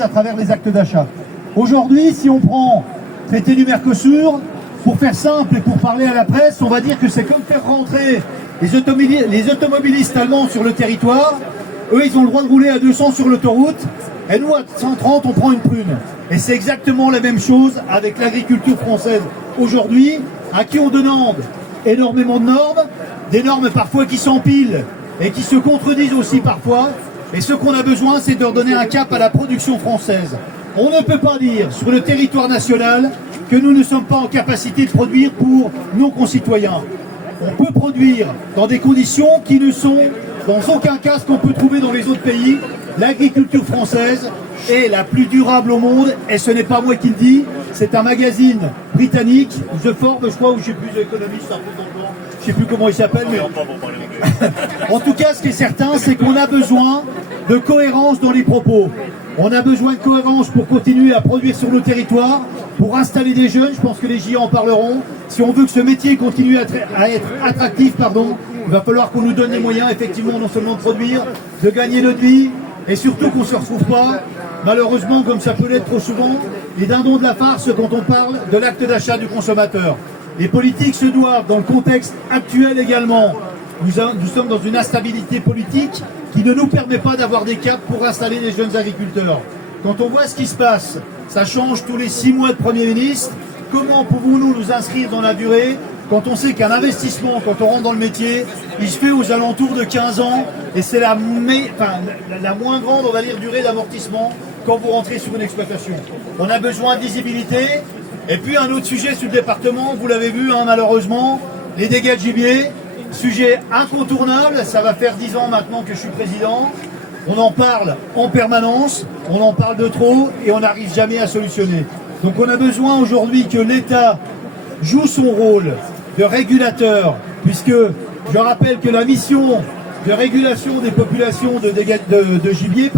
à travers les actes d'achat. Aujourd'hui, si on prend traité du Mercosur, pour faire simple et pour parler à la presse, on va dire que c'est comme faire rentrer les automobilistes allemands sur le territoire. Eux, ils ont le droit de rouler à 200 sur l'autoroute, et nous, à 130, on prend une prune. Et c'est exactement la même chose avec l'agriculture française aujourd'hui, à qui on demande énormément de normes, des normes parfois qui s'empilent et qui se contredisent aussi parfois. Et ce qu'on a besoin, c'est de leur donner un cap à la production française. On ne peut pas dire sur le territoire national que nous ne sommes pas en capacité de produire pour nos concitoyens. On peut produire dans des conditions qui ne sont dans aucun cas ce qu'on peut trouver dans les autres pays. L'agriculture française est la plus durable au monde, et ce n'est pas moi qui le dis, c'est un magazine britannique, The Forbes, je crois, ou je ne sais plus, économiste, je ne sais plus comment il s'appelle, mais en tout cas, ce qui est certain, c'est qu'on a besoin de cohérence dans les propos. On a besoin de cohérence pour continuer à produire sur nos territoires, pour installer des jeunes, je pense que les JA en parleront. Si on veut que ce métier continue à être attractif, il va falloir qu'on nous donne les moyens, effectivement, non seulement de produire, de gagner notre vie, et surtout qu'on ne se retrouve pas, malheureusement, comme ça peut l'être trop souvent, les dindons de la farce quand on parle de l'acte d'achat du consommateur. Les politiques se doivent, dans le contexte actuel également, nous sommes dans une instabilité politique qui ne nous permet pas d'avoir des caps pour installer des jeunes agriculteurs. Quand on voit ce qui se passe, ça change tous les 6 mois de Premier ministre. Comment pouvons-nous nous inscrire dans la durée quand on sait qu'un investissement, quand on rentre dans le métier, il se fait aux alentours de 15 ans et c'est la moins grande, on va dire, durée d'amortissement quand vous rentrez sur une exploitation. On a besoin de visibilité. Et puis un autre sujet sur le département, vous l'avez vu, hein, malheureusement, les dégâts de gibier, sujet incontournable. Ça va faire 10 ans maintenant que je suis président. On en parle en permanence, on en parle de trop et on n'arrive jamais à solutionner. Donc on a besoin aujourd'hui que l'État joue son rôle de régulateur, puisque je rappelle que la mission de régulation des populations de gibier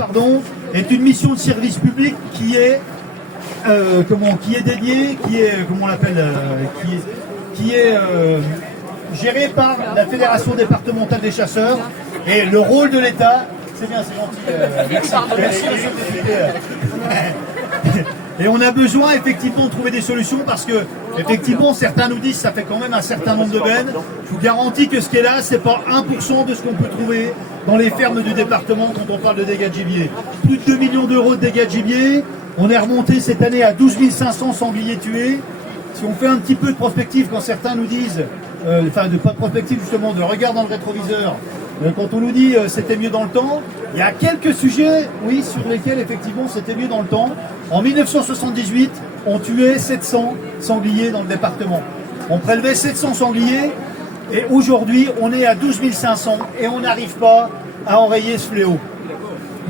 est une mission de service public qui est dédiée, qui est gérée par la Fédération départementale des chasseurs. Et le rôle de l'État, c'est bien, c'est gentil. Merci, monsieur le député. Et on a besoin effectivement de trouver des solutions parce que effectivement certains nous disent que ça fait quand même un certain nombre de bennes. Je vous garantis que ce qui est là, c'est pas 1% de ce qu'on peut trouver dans les fermes du département quand on parle de dégâts de gibier. Plus de 2 millions d'euros de dégâts de gibier. On est remonté cette année à 12 500 sangliers tués. Si on fait un petit peu de prospective, quand certains nous disent, pas de prospective justement, de regard dans le rétroviseur, quand on nous dit c'était mieux dans le temps, il y a quelques sujets, oui, sur lesquels effectivement c'était mieux dans le temps. En 1978, on tuait 700 sangliers dans le département. On prélevait 700 sangliers et aujourd'hui on est à 12 500 et on n'arrive pas à enrayer ce fléau.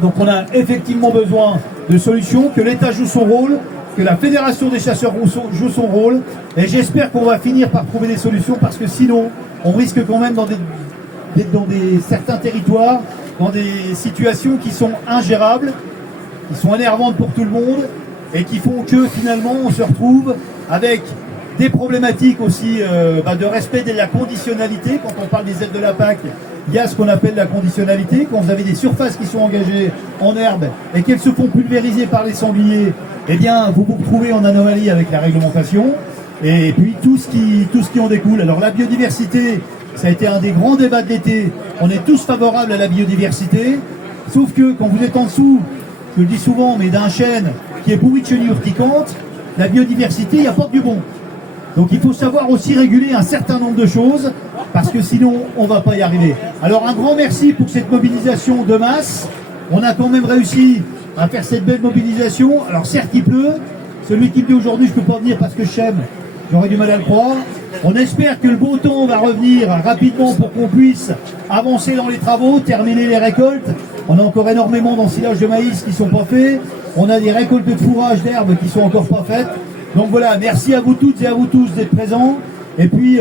Donc on a effectivement besoin de solutions, que l'État joue son rôle, que la Fédération des chasseurs joue son rôle, et j'espère qu'on va finir par trouver des solutions parce que sinon on risque quand même dans certains territoires, dans des situations qui sont ingérables, qui sont énervantes pour tout le monde et qui font que finalement on se retrouve avec des problématiques aussi de respect de la conditionnalité. Quand on parle des aides de la PAC, il y a ce qu'on appelle la conditionnalité. Quand vous avez des surfaces qui sont engagées en herbe et qu'elles se font pulvériser par les sangliers, eh bien vous vous retrouvez en anomalie avec la réglementation et puis tout ce qui en découle. Alors la biodiversité, ça a été un des grands débats de l'été. On est tous favorables à la biodiversité, sauf que quand vous êtes en dessous, je le dis souvent, mais d'un chêne qui est pourri de chenilles urticantes, la biodiversité y apporte du bon. Donc il faut savoir aussi réguler un certain nombre de choses, parce que sinon on ne va pas y arriver. Alors un grand merci pour cette mobilisation de masse. On a quand même réussi à faire cette belle mobilisation. Alors certes il pleut, celui qui me dit aujourd'hui je ne peux pas venir parce que je sème, j'aurais du mal à le croire. On espère que le beau temps va revenir rapidement pour qu'on puisse avancer dans les travaux, terminer les récoltes. On a encore énormément d'ensilage de maïs qui ne sont pas faits. On a des récoltes de fourrage d'herbe qui ne sont encore pas faites. Donc voilà, merci à vous toutes et à vous tous d'être présents. Et puis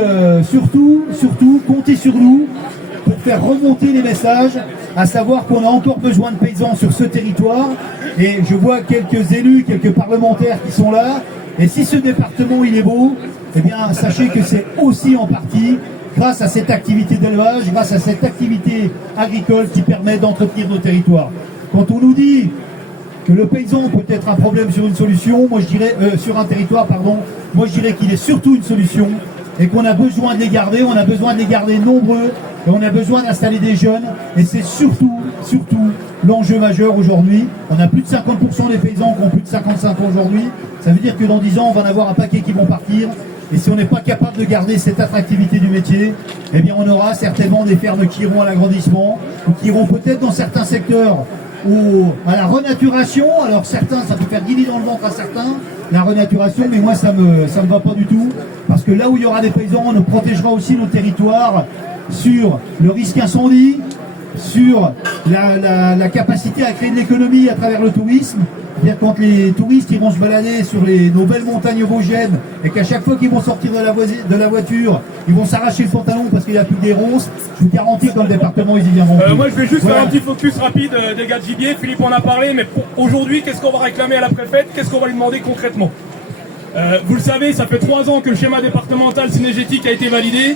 surtout, comptez sur nous pour faire remonter les messages, à savoir qu'on a encore besoin de paysans sur ce territoire. Et je vois quelques élus, quelques parlementaires qui sont là. Et si ce département il est beau, eh bien sachez que c'est aussi en partie grâce à cette activité d'élevage, grâce à cette activité agricole qui permet d'entretenir nos territoires. Quand on nous dit que le paysan peut être un problème sur une solution, moi je dirais sur un territoire, pardon, moi je dirais qu'il est surtout une solution et qu'on a besoin de les garder, on a besoin de les garder nombreux et on a besoin d'installer des jeunes et c'est surtout l'enjeu majeur aujourd'hui. On a plus de 50% des paysans qui ont plus de 55 ans aujourd'hui, ça veut dire que dans 10 ans on va en avoir un paquet qui vont partir et si on n'est pas capable de garder cette attractivité du métier, eh bien on aura certainement des fermes qui iront à l'agrandissement ou qui iront peut-être dans certains secteurs ou à la renaturation. Alors certains, ça peut faire guider dans le ventre à certains, la renaturation, mais moi ça me va pas du tout, parce que là où il y aura des paysans, on protégera aussi nos territoires sur le risque incendie, sur la capacité à créer de l'économie à travers le tourisme. C'est-à-dire quand les touristes ils vont se balader sur nos belles montagnes vosgiennes et qu'à chaque fois qu'ils vont sortir de la voiture, ils vont s'arracher le pantalon parce qu'il n'y a plus que des ronces, je vous garantis que dans le département ils y viendront plus. Moi je vais juste faire un petit focus rapide des gars de gibier. Philippe en a parlé, mais aujourd'hui qu'est-ce qu'on va réclamer à la préfète? Qu'est-ce qu'on va lui demander concrètement? Vous le savez, ça fait 3 ans que le schéma départemental cynégétique a été validé.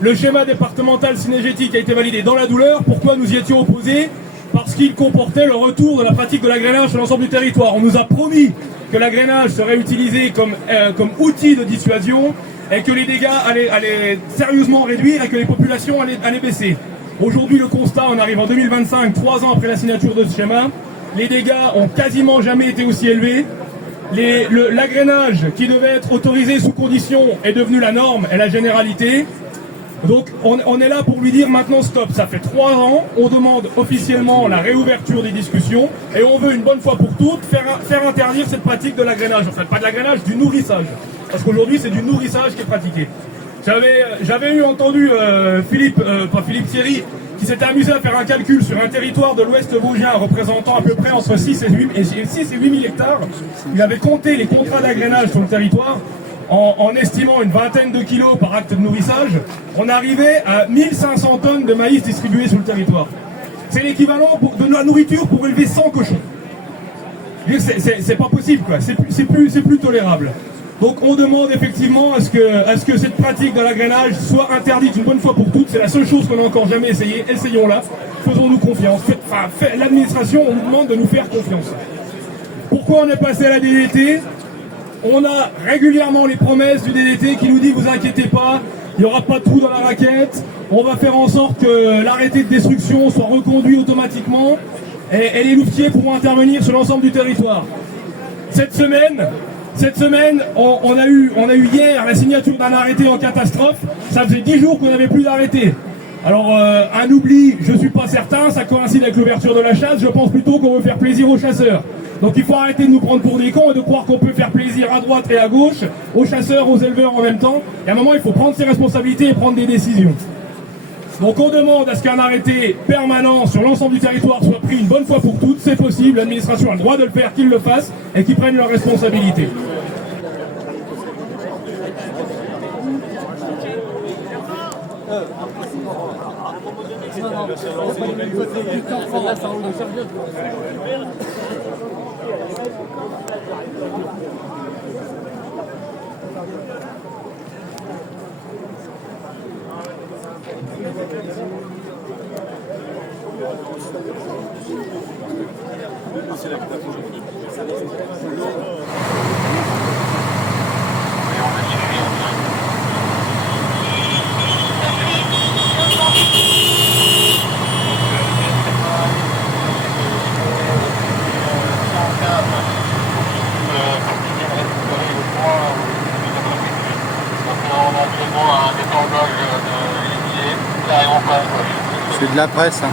Le schéma départemental cynégétique a été validé dans la douleur. Pourquoi nous y étions opposés? Parce qu'il comportait le retour de la pratique de l'agrainage sur l'ensemble du territoire. On nous a promis que l'agrainage serait utilisé comme outil de dissuasion et que les dégâts allaient sérieusement réduire et que les populations allaient baisser. Aujourd'hui, le constat, on arrive en 2025, 3 ans après la signature de ce schéma, les dégâts ont quasiment jamais été aussi élevés. L'agrainage qui devait être autorisé sous condition est devenu la norme et la généralité. Donc on est là pour lui dire maintenant stop, ça fait 3 ans, on demande officiellement la réouverture des discussions et on veut une bonne fois pour toutes faire interdire cette pratique de l'agrainage. En fait, pas de l'agrainage, du nourrissage. Parce qu'aujourd'hui c'est du nourrissage qui est pratiqué. J'avais entendu Philippe Thierry, qui s'était amusé à faire un calcul sur un territoire de l'Ouest vosgien représentant à peu près entre 6 et 8 000 hectares. Il avait compté les contrats d'agrainage sur le territoire. En estimant une vingtaine de kilos par acte de nourrissage, on arrivait à 1500 tonnes de maïs distribuées sur le territoire. C'est l'équivalent de la nourriture pour élever 100 cochons. C'est pas possible, quoi. C'est plus tolérable. Donc on demande effectivement à ce que cette pratique de l'agrainage soit interdite une bonne fois pour toutes. C'est la seule chose qu'on n'a encore jamais essayé. Essayons-la. Faisons-nous confiance. L'administration, on nous demande de nous faire confiance. Pourquoi on est passé à la DDT? On a régulièrement les promesses du DDT qui nous dit vous inquiétez pas, il n'y aura pas de trou dans la raquette, on va faire en sorte que l'arrêté de destruction soit reconduit automatiquement et les louvetiers pourront intervenir sur l'ensemble du territoire. Cette semaine, on a eu hier la signature d'un arrêté en catastrophe. Ça faisait 10 jours qu'on n'avait plus d'arrêté. Alors un oubli, je suis pas certain, ça coïncide avec l'ouverture de la chasse, je pense plutôt qu'on veut faire plaisir aux chasseurs. Donc il faut arrêter de nous prendre pour des cons et de croire qu'on peut faire plaisir à droite et à gauche, aux chasseurs, aux éleveurs en même temps. Et à un moment, il faut prendre ses responsabilités et prendre des décisions. Donc on demande à ce qu'un arrêté permanent sur l'ensemble du territoire soit pris une bonne fois pour toutes. C'est possible, l'administration a le droit de le faire, qu'ils le fassent et qu'ils prennent leurs responsabilités. C'est de la presse, hein.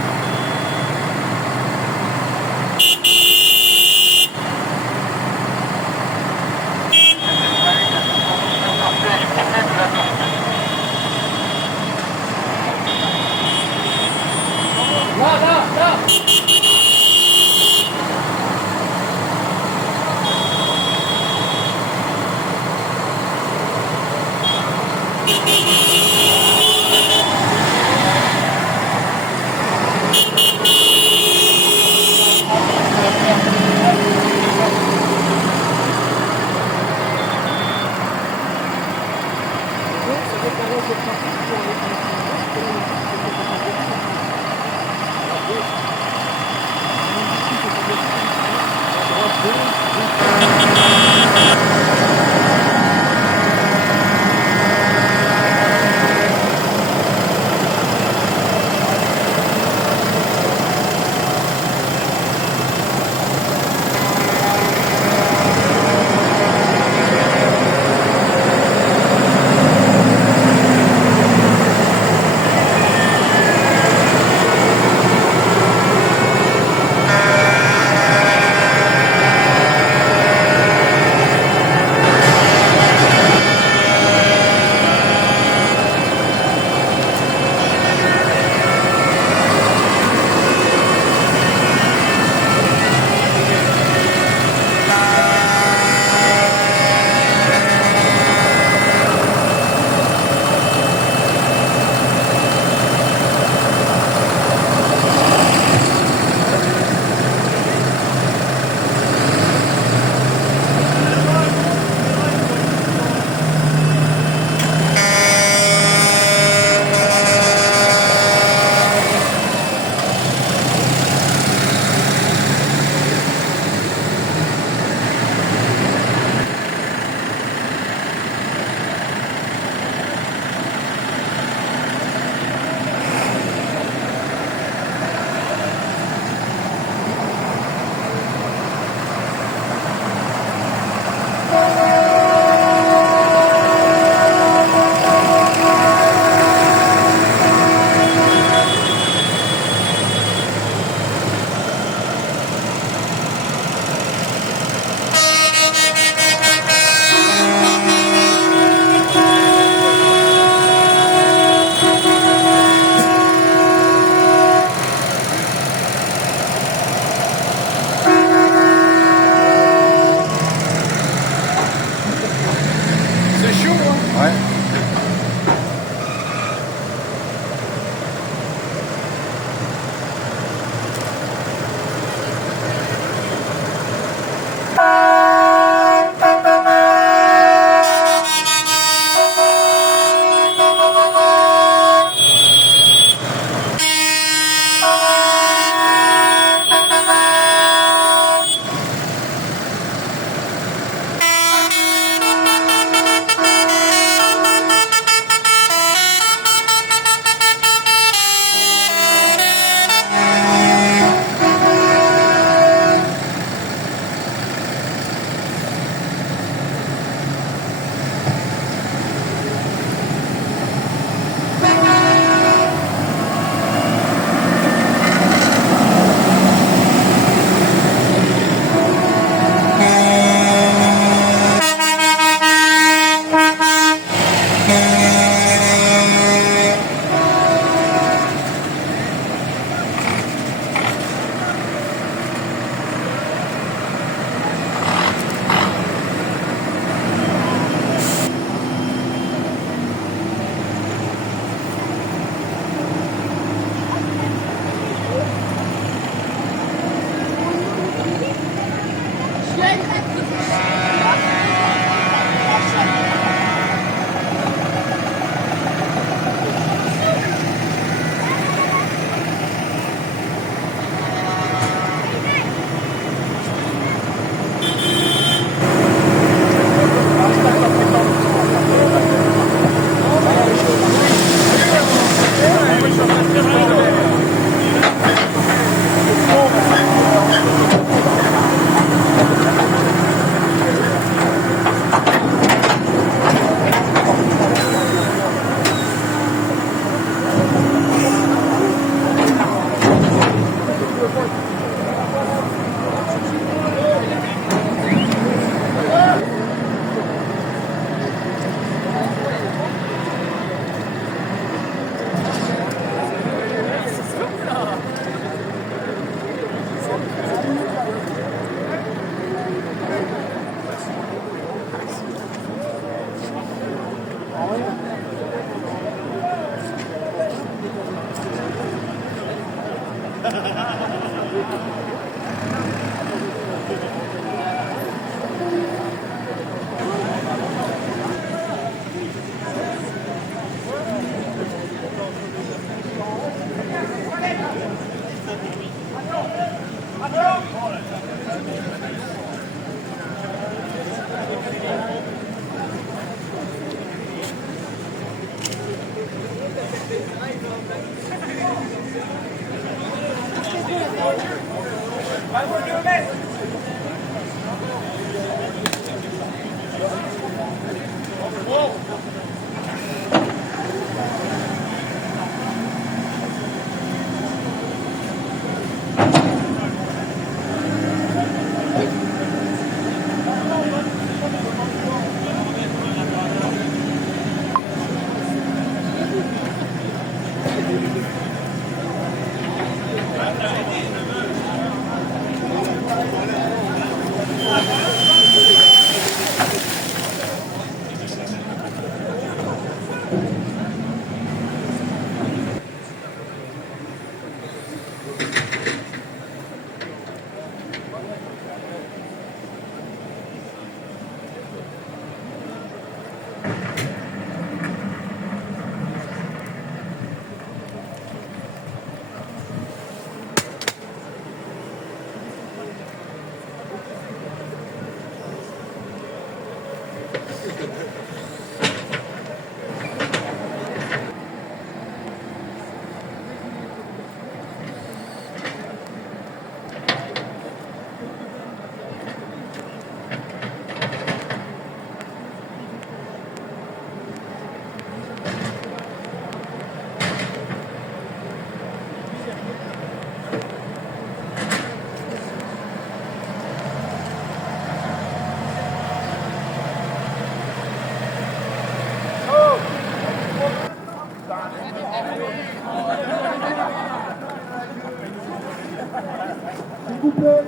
S'il vous plaît,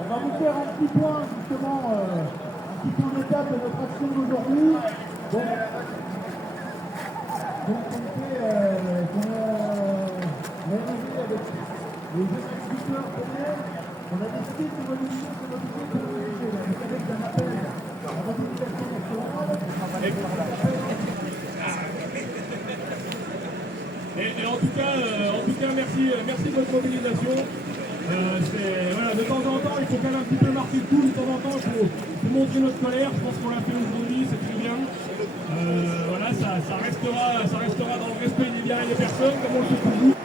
on va vous faire un petit point justement, un petit point d'étape de notre action d'aujourd'hui. Donc on fait réaliser avec les agriculteurs communs, on a décidé de modifier ce mobilier pour le budget. Donc avec un appel à modification nationale. Et en tout cas, merci de votre mobilisation. Voilà, de temps en temps, il faut quand même un petit peu marquer le coup. De temps en temps, il faut montrer notre colère. Je pense qu'on l'a fait aujourd'hui, c'est très bien. Voilà, ça restera dans le respect des biens et des personnes, comme on le fait toujours.